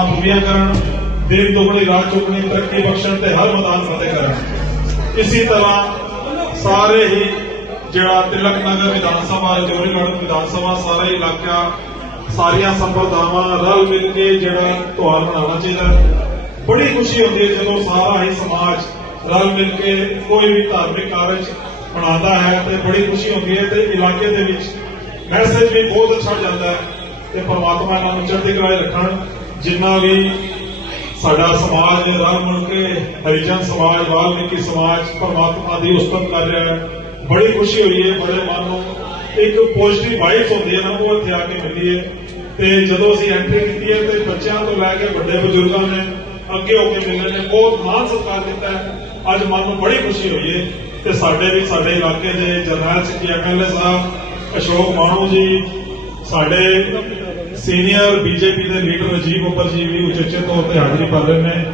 ਮੁਰਾਦਾਂ ਪੂਰੀਆਂ ਕਰਨ ਦਿਨ ਦੁਗਣੀ ਰਾਤ ਚੁਗਣੀ ਤਰੱਕੀ ਬਖਸ਼ਣ ਤੇ ਹਰ ਮੈਦਾਨ ਫਤਿਹ ਕਰਨ। ਇਸੇ ਤਰ੍ਹਾਂ ਸਾਰੇ ਹੀ ਜਿਹੜਾ ਤਿਲਕ ਨਗਰ ਵਿਧਾਨ ਸਭਾ ਜੋਰੀਗੜ੍ਹ ਵਿਧਾਨ ਸਭਾ, ਸਾਰੇ ਇਲਾਕਾ ਸਾਰੀਆਂ ਸੰਪਰਦਾਵਾਂ ਰਲ ਮਿਲ ਕੇ ਜਿਹੜਾ ਤਿਉਹਾਰ ਮਨਾਉਣਾ ਚਾਹੀਦਾ ਬੜੀ ਖੁਸ਼ੀ ਹੁੰਦੀ ਹੈ ਜਦੋਂ ਸਾਰਾ ਹੀ ਸਮਾਜ ਰਲ ਮਿਲ ਕੇ ਕੋਈ ਵੀ ਧਾਰਮਿਕ ਕਾਰਜ ਮਨਾਉਂਦਾ ਹੈ ਤੇ ਬੜੀ ਖੁਸ਼ੀ ਹੁੰਦੀ ਹੈ ਤੇ ਇਲਾਕੇ ਦੇ ਵਿੱਚ ਮੈਸੇਜ ਵੀ ਬਹੁਤ ਅੱਛਾ ਜਾਂਦਾ ਹੈ ਤੇ ਪਰਮਾਤਮਾ ਇਹਨਾਂ ਨੂੰ ਚੜ੍ਹਦੀ ਕਲਾ ਰੱਖਣ। ਜਿੰਨਾ ਵੀ ਸਾਡਾ ਸਮਾਜ ਰਲ ਮਿਲ ਕੇ ਹਰੀਜਨ ਸਮਾਜ, ਵਾਲਮੀਕੀ ਸਮਾਜ, ਪਰਮਾਤਮਾ ਦੀ ਉਸਤਤ ਕਰ ਰਿਹਾ ਹੈ। ਬੜੀ ਖੁਸ਼ੀ ਹੋਈ ਹੈ, ਬੜੇ ਮਨ ਨੂੰ ਇੱਕ ਪੋਜ਼ਿਟਿਵ ਵਾਈਬਸ ਹੁੰਦੀ ਹੈ ਨਾ, ਉਹ ਇੱਥੇ ਆ ਕੇ ਮਿਲੀ ਹੈ। ਤੇ ਜਦੋਂ ਅਸੀਂ ਐਂਟਰੀ ਕੀਤੀ ਹੈ ਤੇ ਬੱਚਿਆਂ ਤੋਂ ਲੈ ਕੇ ਵੱਡੇ ਬਜ਼ੁਰਗਾਂ ਨੇ ਅੱਗੇ ਹੋ ਕੇ ਮਿਲਣ ਨੇ, ਬਹੁਤ ਮਾਣ ਸਤਿਕਾਰ ਦਿੱਤਾ ਹੈ। ਅੱਜ ਮਨ ਨੂੰ ਬੜੀ ਖੁਸ਼ੀ ਹੋਈ ਹੈ। ਤੇ ਸਾਡੇ ਵੀ ਸਾਡੇ ਇਲਾਕੇ ਦੇ ਜਰਨੈਲ ਸਿੰਘ ਐਮਐਲਏ ਸਾਹਿਬ, ਅਸ਼ੋਕ ਮਾਣੂ ਜੀ, ਸਾਡੇ ਸੀਨੀਅਰ ਬੀਜੇਪੀ ਦੇ ਲੀਡਰ ਅਜੀਬ ਉੱਪਰ ਜੀ ਵੀ ਉਚੇਚੇ ਤੌਰ ਤੇ ਹਾਜ਼ਰੀ ਭਰ ਰਹੇ ਨੇ।